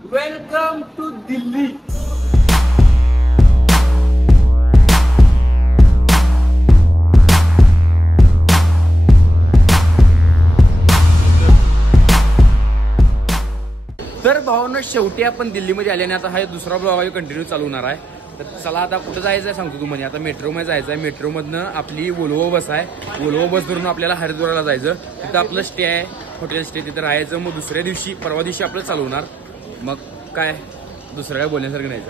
Welcome to Delhi. तर भावांनो शेवटी आपण दिल्लीमध्ये आल्याने आता हा दुसरा ब्लॉग कंटिन्यू चालू होणार आहे. तर चला आता कुठं जायचं आहे सांगतो तुम्हाला. आता मेट्रोमध्ये जायचं आहे. मेट्रोमधनं आपली वोल्वो बस आहे. वोल्वो बस धरून आपल्याला हरिद्वारला जायचं. तिथं आपलं स्टे आहे, हॉटेल स्टे. तिथं राहायचं. मग दुसऱ्या दिवशी परवा दिवशी आपलं चालू होणार. मग काय दुसरं काय बोलण्यासारखं नाही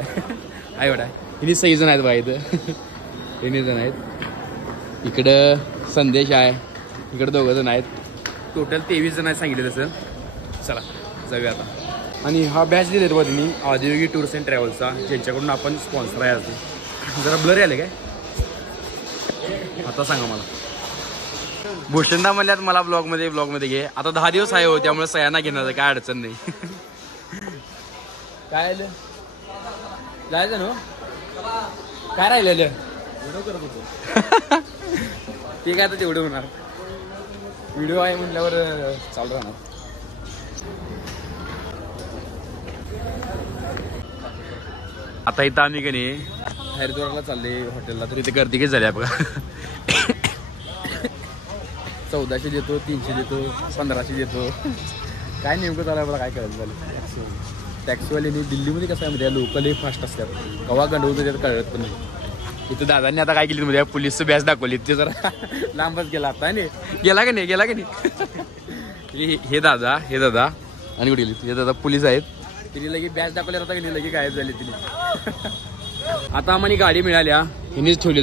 आहे एवढा. हिनी 6 जण आहेत बघा इथं. 3 जण आहेत. इकडं संदेश आहे, इकडं 2 जण आहेत. टोटल 23 जण आहेत सांगितलं तसं. चला जाऊया आता. आणि हा बॅच दिलेत बघ त्यांनी आदियोगी टूर्स अँड ट्रॅव्हल्सचा, ज्यांच्याकडून आपण स्पॉन्सर आहे. असते जरा ब्लर आले काय आता सांगा मला. भूषणदा म्हणल्यात मला ब्लॉगमध्ये घे. आता 10 दिवस आहे हो, त्यामुळे सह्यांना घेणार काय अडचण नाही. काय आलं जायचं ना काय राहिलेलं करत होतो. ठीक आहे आता तेवढं होणार. व्हिडिओ आहे म्हटल्यावर चालू राहणार. आता इथं आम्ही का नाही हरिद्वारला चालले हॉटेलला. तर इथे गर्दी किती झाली बघा. 1400 देतो, 300 देतो, 1500 देतो. काय नेमकं चालू आहे मला काय कळत झालं. टॅक्सीवाल्याने दिल्लीमध्ये कसं आहे म्हणजे लोकलही फास्ट असतात. कवा गंडवतो त्यात कळत पण नाही. इथं दादांनी आता काय केली म्हणजे पोलीसचं बॅच दाखवली. ते जरा लांबच गेला आता नाही गेला का नाही. हे दादा आणि कुठे गेली हे दादा पोलीस आहेत. तिने लगे बॅच दाखवल्या होता की लगे गायब झाली तिने. आता आम्हाला गाडी मिळाल्या. हिनेच ठेवली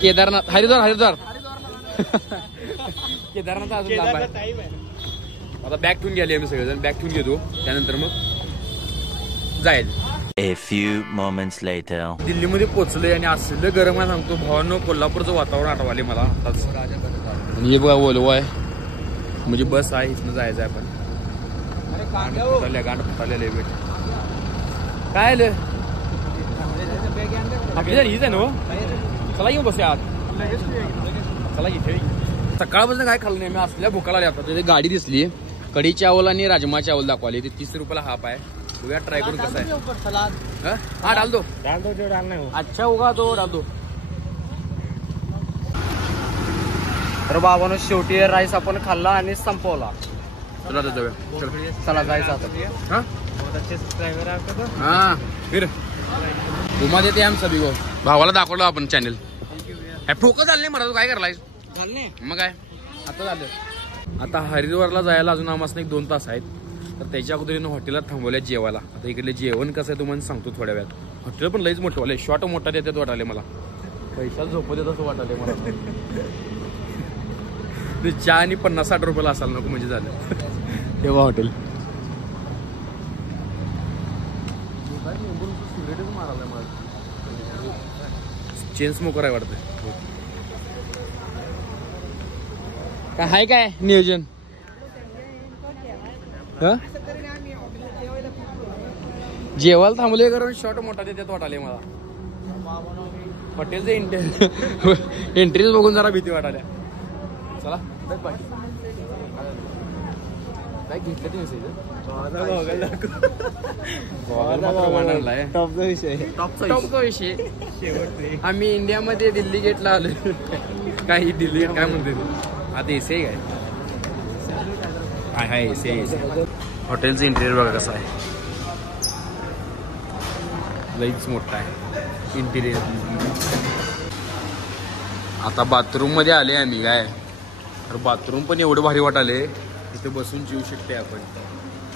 केदारनाथ हरिद्वार केदारनाथ अजून लांब आहे. आता बॅग ठेवून गेले आम्ही सगळेजण. बॅग ठेवून घेतो त्यानंतर मग जाईल. A few moments later. दिल्लीमध्ये पोहोचलोय आणि असलं गरम आहे सांगतो भावांनो. कोल्हापूरचं वातावरण आठवाले मला आताच. आणि हे बघा वोल्वो आहे म्हणजे बस आहे. इथनं जायचं आहे आपण. गांड फुटाले भेट काय आलं आपली हीच आहे ना. चला घेऊ बसूया आत. चला इथे सकाळपासून काय खाल्लं नाही मी. असल्या भुकाला आले. आता तिथे गाडी दिसली कढी चावल आणि राजमा चावल दाखवले. ते 30 रुपयाला हाफ आहे. बघूया ट्राय करून कसं आहे. हा डाल दो जो डालना है. अच्छा होगा तो डाल दो. तर बाबांनो शेवटी राईस आपण खाल्ला आणि संपवला. चला आता जाऊया. चला जायचं आता. हाँ फिर घुमा देते हम सभी को. भावाला दाखवलं आपण चॅनल. फोकस झालं नाही मला. काय करलाय मग काय आता झालं. आता हरिद्वारला जायला अजून आम्हाला 1-2 तास आहेत. तर त्याच्या अगोदर हॉटेलात थांबवल्या जेवायला. आता इकडे जेवण कसं आहे तुम्हाला सांगतो थोड्या वेळात. हॉटेल पण लईच मोठं वाले. शॉर्ट मोठा देतात वाटाले मला. पैशाच झोपत येत असं वाटाले मला. चहा आणि 50-60 रुपयाला असायला नको म्हणजे झालं. तेव्हा हॉटेल चेन स्मोकर आहे वाटतं. काय हाय काय नियोजन. जेवायला थांबले कारण शॉर्ट मोठा देतात वाटाले मला. हॉटेलचे एंट्रीज बघून जरा भीती वाटाल्या. चला काय घेतलं टॉपचा विषय. आम्ही इंडियामध्ये दिल्ली गेटला आलो. काही दिल्ली गेट काय म्हणते आता एसी काय हाय एसी. हॉटेलचं इंटेरियर बघा कसं आहे. लईच मोठा आहे इंटिरियर. आता बाथरूम मध्ये आले आम्ही काय. तर बाथरूम पण एवढं भारी वाटाले. इथे बसून जेवू शकते आपण.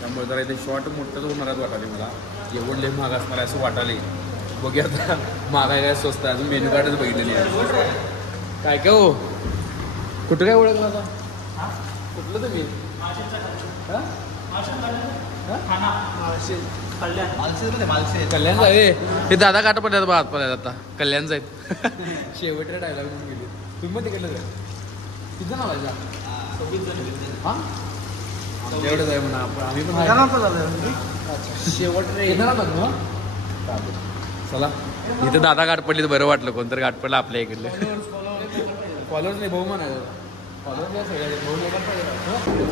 त्यामुळे जरा इथे शॉर्ट मोठंच होणार वाटाले मला. एवढं लई महाग असणार असं वाटाले. बघूया आता महागाय काय स्वस्त आहे. अजून मेन्यू कार्डच बघितलेली आहे. काय काय हो कुठं काय ओळखलं आता. कुठलं तुम्ही कल्याण जावे. ते दादा काट पडतात बा हात पडतात आता. कल्याण जाईल शेवटच्या डायलॉग म्हणून गेले. तुम्ही पण तिकडलं जाय. किती नाव आहे हा एवढंच आहे म्हणा. आम्ही पण शेवट येणार ना. चला इथं दादा गाठ पडली तर बरं वाटलं. कोणतरी गाठ पडलं आपल्या इकडलं. फॉलोअर्स नाही भाऊ म्हणा.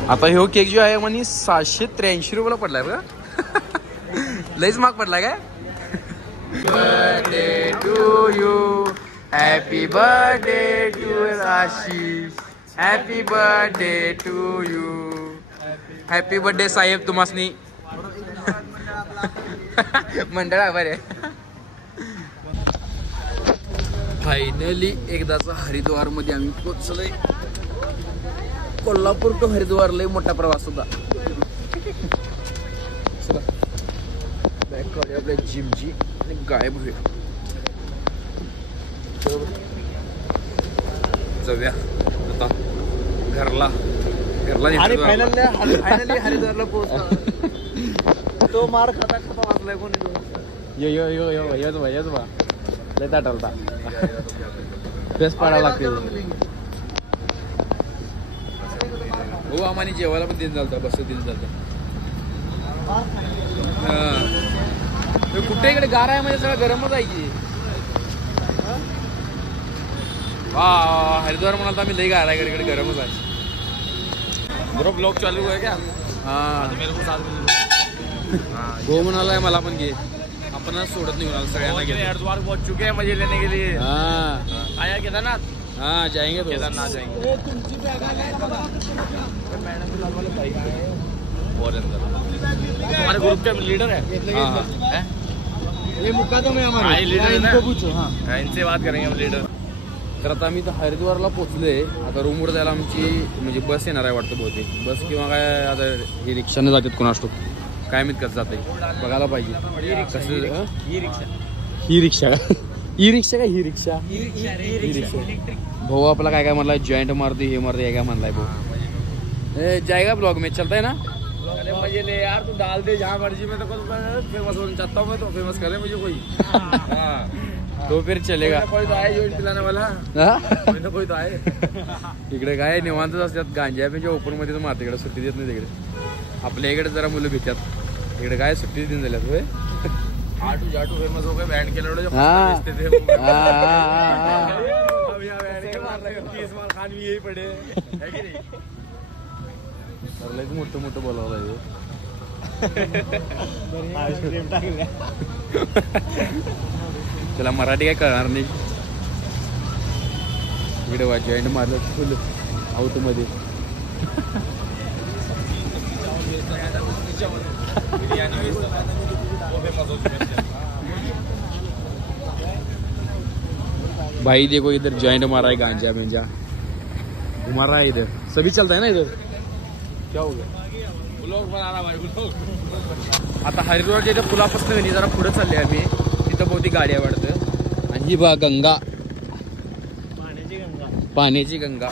आता ह्यो केक जो आहे म्हणे 783 रुपयाला पडलाय बघा. लईच महाग पडलाय काय. Birthday to you, happy birthday to Ashish, happy birthday to you. Happy birthday साहेब तुम्हासनी. मंडळ आभार आहे. फायनली एकदाचा हरिद्वार मध्ये आम्ही पोहोचलोय. कोल्हापूर टू हरिद्वार लय मोठा प्रवास होता. बॅग काढूया आपल्या जिमची आणि गायब होऊया. जाऊया आता घरला. फायनली हरिद्वारला पोहोचलो. तो मार खाता खाता वाचलाय कोणी. येच बा लय ताटलता. बेस पाडावं लागते. हो आम्हाला जेवायला पण दिन चालतं. बस दिन चालतं. कुठे इकडे गार आहे म्हणजे सगळं गरमच आहे की. हरिद्वार म्हणाल तर आम्ही लई गार आहे. इकडे गरमच आहे. बरोबर ब्लॉग चालू आहे क्या. हो म्हणालाय मला पण घे. आपण सोडत नाही म्हणाल सगळ्यांना. हरिद्वार पहुंच चुके हैं मजे लेने के लिए. आया केदारनाथ. हाँ जाएंगे तो केदारनाथ जाएंगे. हमारे ग्रुप के लीडर है. हाँ ये मुकादम है हमारे लीडर. इनको पूछो. हाँ इनसे बात करेंगे हम लीडर. तर आता आम्ही हरिद्वारला पोहोचलोय. आता रूमवर जायला आमची म्हणजे बस येणार आहे वाटतं बहुतेक. बस किंवा काय आता ही रिक्षाने जातात कोणास ठाऊक. काय माहित कसं जाते बघायला पाहिजे. कसं ही रिक्षा ई रिक्षा काय ही रिक्षा. भाऊ आपला काय काय म्हणलाय. जॉईंट मारते हे मारते काय काय म्हणलाय भाऊ. जाएगा ब्लॉग में चलता है ना. अरे मजे ले यार तू डाल दे जहाँ मर्जी में. तो फेमस होना चाहता हूँ मैं. तो फेमस करे मुझे कोई. तो फिर चलेगा. कोई तो आए जो पिलाने वाला. कोई तो आए. इकडे काय निवांतच असतात. गांजा म्हणजे ओपन मध्ये तर मारते. इकडे सुट्टी देत नाही तिकडे. आपल्या इकडे जरा मुलं भितात. इकडे काय सुट्टी देऊन झाल्यात होय. आटू जाटू फेमस हो गए. बँड के लड़े खान भी यही पडे है की नाही. मोठं मोठं बोलावलं. त्याला मराठी काय कळणार नाही. इकडे वा जॉईंट मारलं फुल आउट मध्ये. भाई देखो इधर जॉइंट मारा है गांजा बेंजा मारा है. इधर सभी चलता है ना. इधर क्या हो गया. ब्लॉग बना रहा भाई ब्लॉग. आता हरिद्वारच्या इथं पुलापासून नाही जरा पुढे चालले आम्ही. तिथं बहुतेक गाड्या वाढतं. आणि ही बा गंगा. पाण्याची गंगा.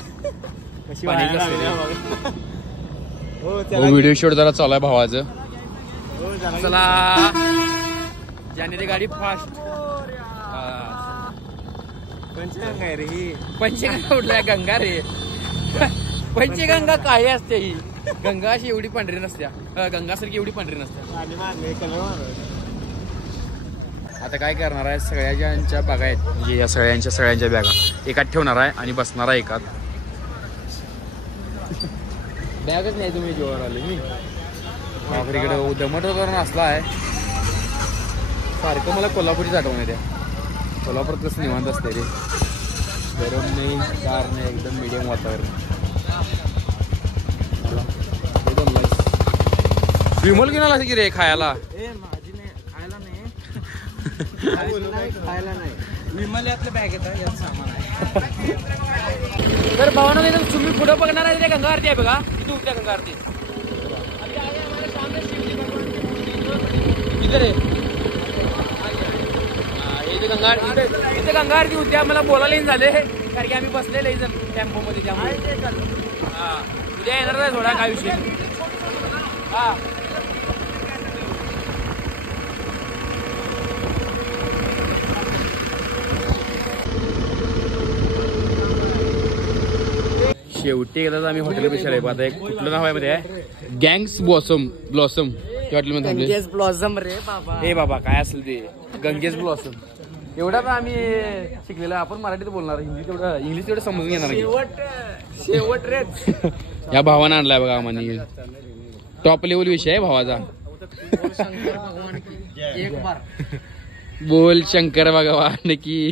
व्हिडिओ शूट जरा चालू आहे भावाचं. चला ज्याने ती गाडी फास्ट. पंचगंगा रे ही. पंचगंगा कुठल्या गंगा रे. पंचगंगा काय असते ही. गंगा अशी एवढी पांढरी नसत्या. गंगासारखी एवढी पांढरी नसत्या. आता काय करणार आहे. सगळ्यांच्या बॅगा आहेत म्हणजे या सगळ्यांच्या बॅगा एकात ठेवणार आहे आणि बसणार आहे एकात. बॅगच नाही तुम्ही जेवण आले मी. इकडे दमट करून असला आहे. सारखं मला कोल्हापूरची आठवण येते. कोल्हापूर कसं निवांत असते रे. गरम नाही गार नाही एकदम मीडियम वातावरण. एकदम नाईस. विमल घेऊन आला की रे खायला. खायला नाही विमल यातलं बॅग येतं यात सामान आहे. तर भावानं तुम्ही पुढं बघणार आहे. गंगा आरती आहे बघा. किती उठल्या गंगा आरती. इथे गंगा आरती होती. मला बोलायला झाले कारण की आम्ही बसलेले टेम्पो मध्ये. त्यामुळे उद्या येणार नाही थोडा काय विषय. हा शेवटी एकदा आम्ही हॉटेल पेशाला. आता एक कुठलं नाव आहे मध्ये गँग्स ब्लॉसम त्या हॉटेलमध्ये गंगेज ब्लॉसम रे बाबा. हे बाबा काय असेल ते गंगेज ब्लॉसम. एवढा पण आम्ही शिकलेला आपण मराठीत बोलणार हिंदी तेवढं इंग्लिश तेवढं समजून घेणार नाही. शेवट रेच. या भावानं आणलाय बघा आम्हाला टॉप लेवल विषय आहे भावाचा. एक बार बोल शंकर भगवान की.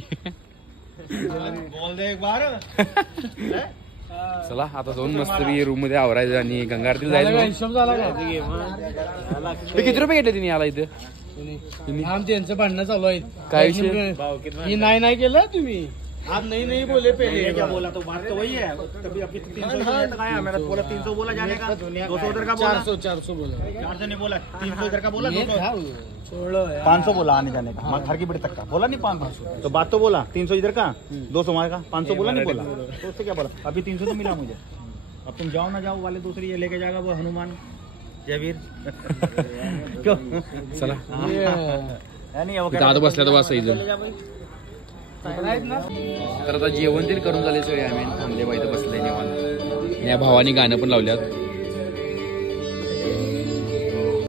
बोल दे एक बार. चला आता जाऊन मस्त रूम मध्ये आवरायचं आणि गंगा आरतीला जायचं. हिशोब झाला का? हे किती रुपये घेतले तिने याला इथं? त्यांचं भांडणं चालू आहे. काय विषय? ही नाही केलं तुम्ही. आप नहीं बोले पहले. क्या बोला तो बात तो वही है. तभी अभी 300 का है. मैंने बोला 300 बोला जाने का. 200 उधर का बोला. 400 बोला. 400 नहीं बोला. 300 इधर का बोला. 500 बोला आने जाने का. घर की बेटे तक का बोला नहीं 500. तो बात तो बोला 300 इधर का 200 वहाँ का 500 बोला नहीं बोला. तो उससे क्या बोला. अभी 300 तो मिला मुझे. अब तुम जाओ ना जाओ वाले दूसरी ये लेके जाएगा वो हनुमान जयवीर. क्यों चला नहीं दादा बसल्या तर बसायचं. तर आता जेवण तरी करून झाले सगळे आम्ही थांबले बाई बसले निवांत. या भावानी गाणं पण लावल्यात.